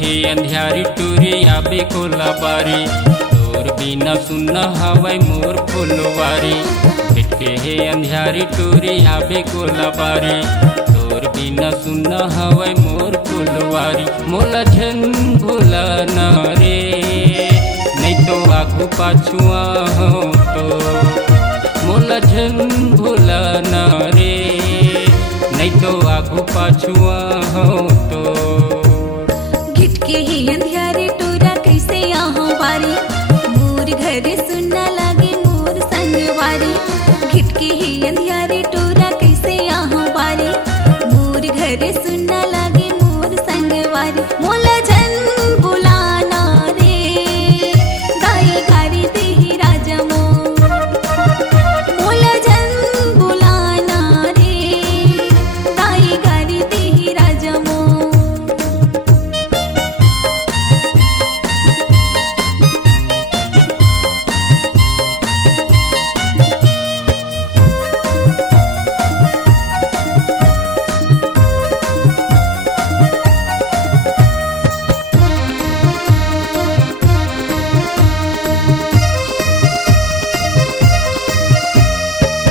हे अंधियारी टूरी आबे कोला बारी, तोर बिना सुन हवै मोर फुलवारी। फिटके हे अंधियारी टूरी आबे कोला बारी, तोर बिना सुन हवै मोर फुलवारी। मोला झन भूला न रे, नहीं तो आगू पाछुआ हो तो। मोला झन भूला न रे, नहीं तो आगू पाछुआ हो तो। घिटके ही अंधियारे टोरा कैसे यहाँ बारी, मोर घर सुनना लागे मोर संगवारी। घिटके ही अंधियारे टोरा कैसे यहाँ बारी, मोर घर सुनना लागे मोर संगवारी। मोला झन बुलाना रे, दाई कारी देहि राजा मोर। मोला झन बुलाना रे, दाई कारी देहि राजा मोर।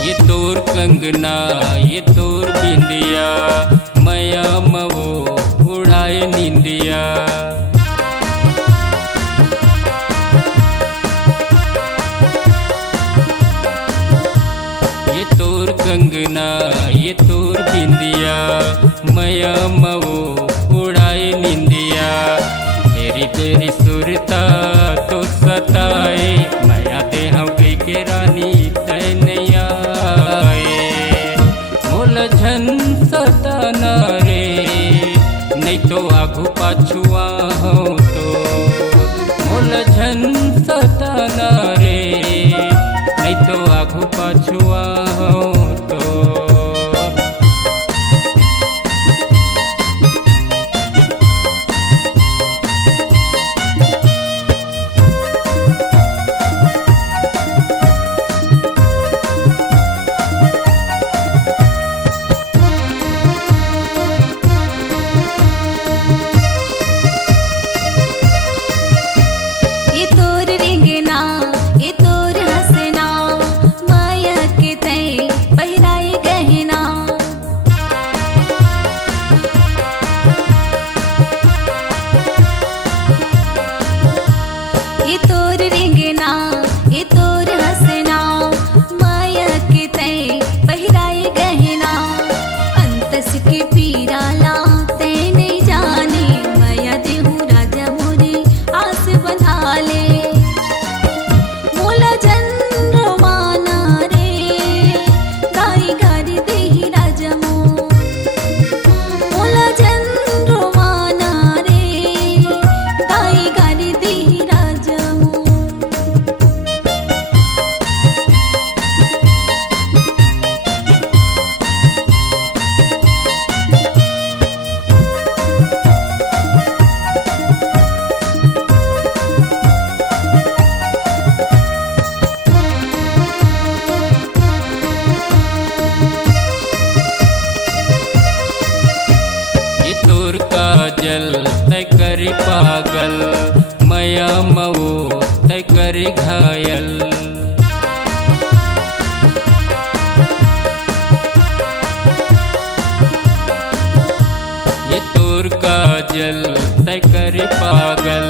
ये तोर कंगना ये तोर बिंदिया, मया मवो उड़ाए निंदिया। ये तोर कंगना ये तोर बिंदिया, मया मवो उड़ाए निंदिया। तेरी तेरी सुरता तो सताए, मया दे हम कई के रानी तैनया। मोला झन सताना रे, नहीं तो आगू पाछुआ हो तो। मोला झन सताना रे, नहीं तो आगू पाछुआ हो तो। ये तोर रेंगना ये तोर हंसना, माया के तय पहराए गहना। ये तोर रेंगना ये तोर हंसना, माया के तय पहराए गहना। अंतस के पीरा ला तय नहीं जाने, माया देहूँ राजा मोरे आस बंधा ले। मोला झन रोमाना रे, गाई गारी देहि राजा मोर। मोला झन रोमाना रे, गाई गारी देहि राजा मोर। ये तोर काजल तय करी पागल, मया मवो तय करी घायल। ये तोर काजल तय करी पागल,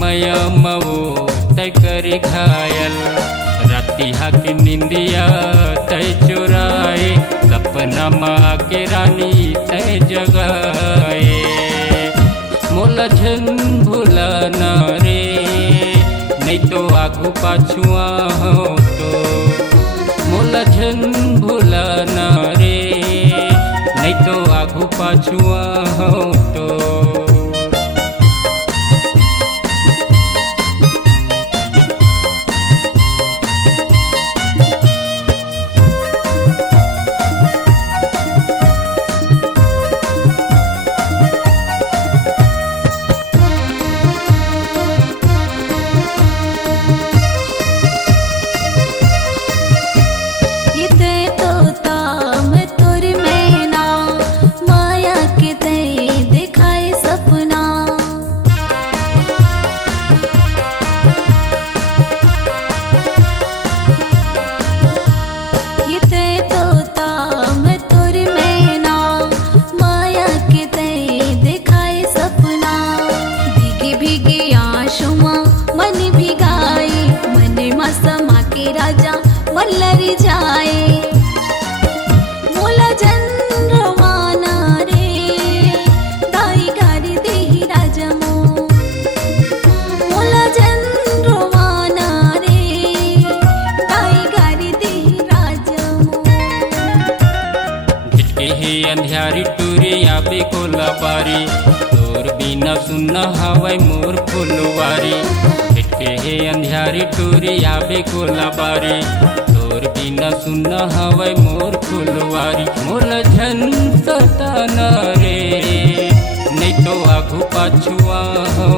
मया मवो तय करी घायल। राती हाथी निंदिया तय चुराए, सपना माँ के रानी तय जगाए। मोला झन भूला न रे, नहीं तो आगू पाछुआ हो तो। मोला झन भूला न रे, नहीं तो आगू पाछुआ हो तो। ये तय तोता मैं तोर मैना, माया के तय बारी तोर बिना सुन हवै मोर फुलवारी भेटके हे अंधियारी टूरी आबे कोला बारी तोर बिना सुन हवै मोर फुलवारी मोल झन सताना रे नहीं तो आगू पाछुआ हो